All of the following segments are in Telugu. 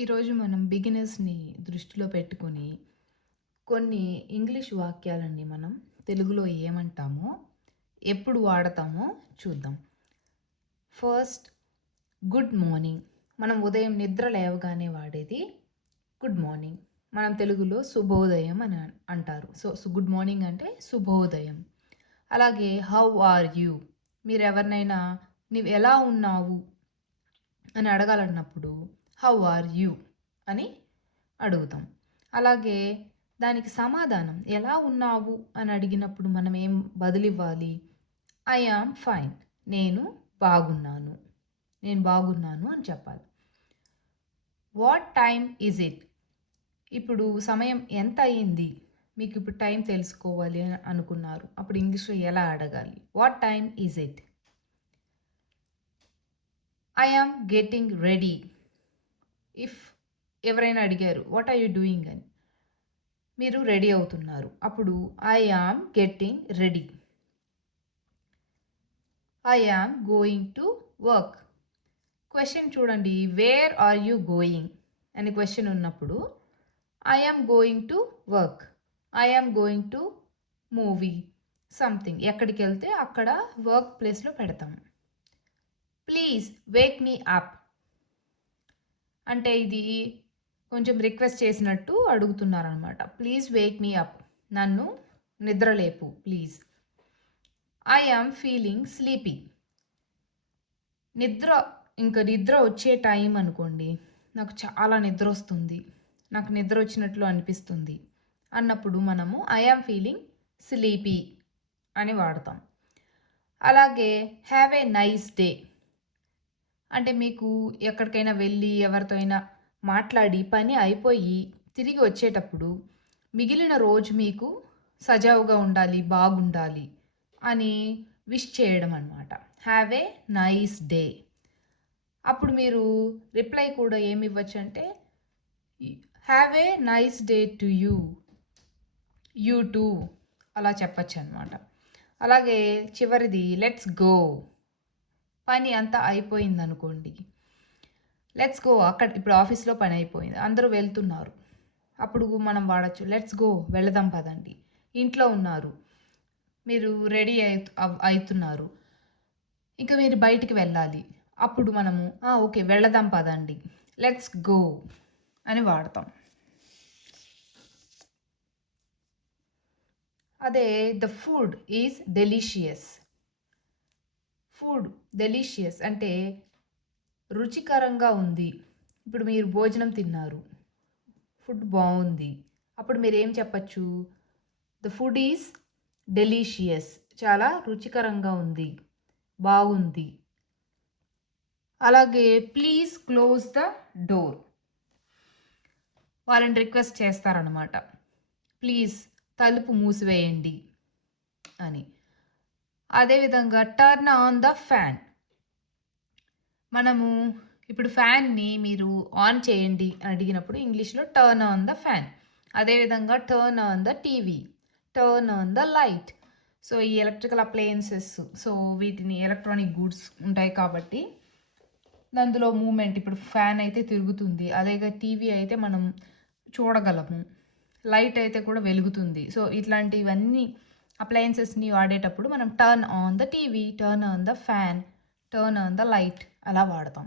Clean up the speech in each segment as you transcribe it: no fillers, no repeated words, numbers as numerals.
ఈరోజు మనం బిగినర్స్‌ని దృష్టిలో పెట్టుకొని, కొన్ని ఇంగ్లీష్ వాక్యాలని మనం తెలుగులో ఏమంటామో, ఎప్పుడు వాడతామో చూద్దాం. First good morning. మనం ఉదయం నిద్ర లేవగానే వాడేది గుడ్ మార్నింగ్. మనం తెలుగులో శుభోదయం అని అంటారు. గుడ్ మార్నింగ్ అంటే శుభోదయం. అలాగే హౌ ఆర్ యూ? మీరెవరినైనా నీవు ఎలా ఉన్నావు? అని అడగాలన్నప్పుడు హౌ ఆర్ యూ అని అడుగుతాం. అలాగే దానికి సమాధానం ఎలా ఉన్నావు అని అడిగినప్పుడు మనం ఏం బదులివ్వాలి? I am fine. నేను బాగున్నాను. నేను బాగున్నాను అని చెప్పాలి. What time is it? ఇప్పుడు సమయం ఎంత అయింది? మీకు ఇప్పుడు టైం తెలుసుకోవాలి అని అనుకున్నారు. అప్పుడు ఇంగ్లీష్‌లో ఎలా అడగాలి? What time is it? I am getting ready. If ఎవరైనా అడిగారు వాట్ ఆర్ యూ డూయింగ్ అని, మీరు రెడీ అవుతున్నారు. అప్పుడు I am getting ready. I am going to work. Question చూడండి, వేర్ ఆర్ యూ గోయింగ్ అని క్వెషన్ ఉన్నప్పుడు I am going to work, I am going to movie something, ఎక్కడికి వెళ్తే అక్కడ వర్క్ ప్లేస్లో పెడతాం. ప్లీజ్ వేక్ మీ అప్ అంటే ఇది కొంచెం రిక్వెస్ట్ చేసినట్టు అడుగుతున్నారనమాట. ప్లీజ్ వేక్ మీ అప్, నన్ను నిద్రలేపు please. I am feeling sleepy. నిద్ర నిద్ర వచ్చే టైం అనుకోండి, నాకు చాలా నిద్ర వస్తుంది, నాకు నిద్ర వచ్చినట్లు అనిపిస్తుంది అన్నప్పుడు మనము ఐ యామ్ ఫీలింగ్ స్లీపీ అని వాడతాం. అలాగే హ్యావ్ ఏ నైస్ డే అంటే మీకు ఎక్కడికైనా వెళ్ళి ఎవరితో అయినా మాట్లాడి పని అయిపోయి తిరిగి వచ్చేటప్పుడు మిగిలిన రోజు మీకు సజావుగా ఉండాలి, బాగుండాలి అని విష్ చేయడం అనమాట. Have a nice day. అప్పుడు మీరు రిప్లై కూడా ఏమి ఇవ్వచ్చు అంటే have a nice day to you, you two అలా చెప్పచ్చు అనమాట. అలాగే చివరిది లెట్స్ గో. పని అంతా అయిపోయింది అనుకోండి, లెట్స్ గో. అక్కడ ఇప్పుడు ఆఫీస్లో పని అయిపోయింది, అందరూ వెళ్తున్నారు, అప్పుడు మనం వాడచ్చు లెట్స్ గో, వెళదాం పదండి. ఇంట్లో ఉన్నారు, మీరు రెడీ అవుతున్నారు, ఇంకా మీరు బయటికి వెళ్ళాలి, అప్పుడు మనము ఓకే వెళదాం పదండి, లెట్స్ గో అని వాడతాం. అదే the food is delicious. Food delicious అంటే రుచికరంగా ఉంది. ఇప్పుడు మీరు భోజనం తిన్నారు, ఫుడ్ బాగుంది, అప్పుడు మీరు ఏం చెప్పచ్చు? ద ఫుడ్ ఈజ్ డెలీషియస్, చాలా రుచికరంగా ఉంది, బాగుంది. అలాగే ప్లీజ్ క్లోజ్ ద డోర్, వాళ్ళని రిక్వెస్ట్ చేస్తారనమాట, ప్లీజ్ తలుపు మూసివేయండి అని. అదేవిధంగా టర్న్ ఆన్ ద ఫ్యాన్. మనము ఇప్పుడు ఫ్యాన్ని మీరు ఆన్ చేయండి అని అడిగినప్పుడు ఇంగ్లీష్లో టర్న్ ఆన్ ద ఫ్యాన్. అదేవిధంగా turn on the TV, turn on the light. So ఈ ఎలక్ట్రికల్ అప్లయన్సెస్, సో వీటిని ఎలక్ట్రానిక్ గూడ్స్ ఉంటాయి కాబట్టి అందులో మూమెంట్, ఇప్పుడు ఫ్యాన్ అయితే తిరుగుతుంది, అదేగా టీవీ అయితే మనం చూడగలము, లైట్ అయితే కూడా వెలుగుతుంది. సో ఇట్లాంటివన్నీ అప్లయన్సెస్ని వాడేటప్పుడు మనం turn on the TV, turn on the fan, turn on the light అలా వాడతాం.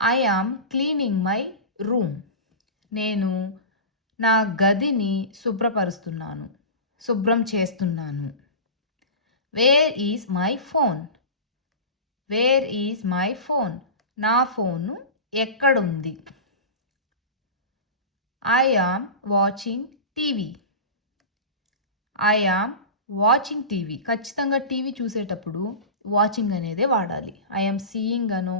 I am cleaning my room. నేను నా గదిని శుభ్రపరుస్తున్నాను, శుభ్రం చేస్తున్నాను. Where is my phone? Where is my phone? నా ఫోను ఎక్కడుంది? I am watching TV. I am watching TV. ఖచ్చితంగా టీవీ చూసేటప్పుడు వాచింగ్ అనేదే వాడాలి. ఐ యామ్ సీయింగ్ అనో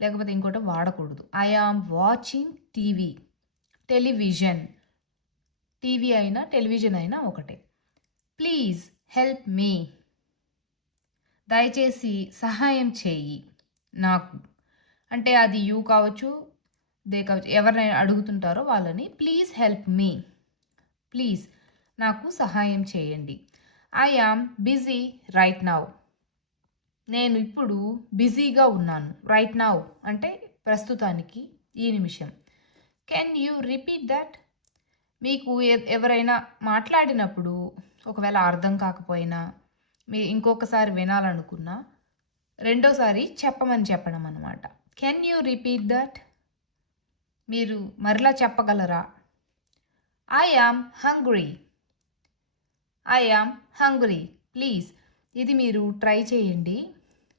లేకపోతే ఇంకోటో వాడకూడదు. I am watching TV. Television, TV అయినా టెలివిజన్ అయినా ఒకటే. Please help me. దయచేసి సహాయం చేయి నాకు. అంటే అది యూ కావచ్చు, దే కావచ్చు, ఎవరినైనా అడుగుతుంటారో వాళ్ళని ప్లీజ్ హెల్ప్ మీ, ప్లీజ్ నాకు సహాయం చేయండి. I am busy right now. నేను ఇప్పుడు బిజీగా ఉన్నాను. రైట్ నౌ అంటే ప్రస్తుతానికి, ఈ నిమిషం. Can you repeat that? మీకు ఎవరైనా మాట్లాడినప్పుడు ఒకవేళ అర్థం కాకపోయినా, ఇంకొకసారి వినాలనుకున్నా, రెండోసారి చెప్పమని చెప్పడం అనమాట. Can you repeat that? మీరు మరలా చెప్పగలరా? I am hungry. I am hungry. Please ఇది మీరు ట్రై చేయండి.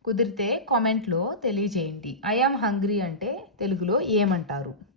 కుదిరితే కామెంట్లో తెలియజేయండి. ఐ యామ్ హంగ్రీ అంటే తెలుగులో ఏమంటారు?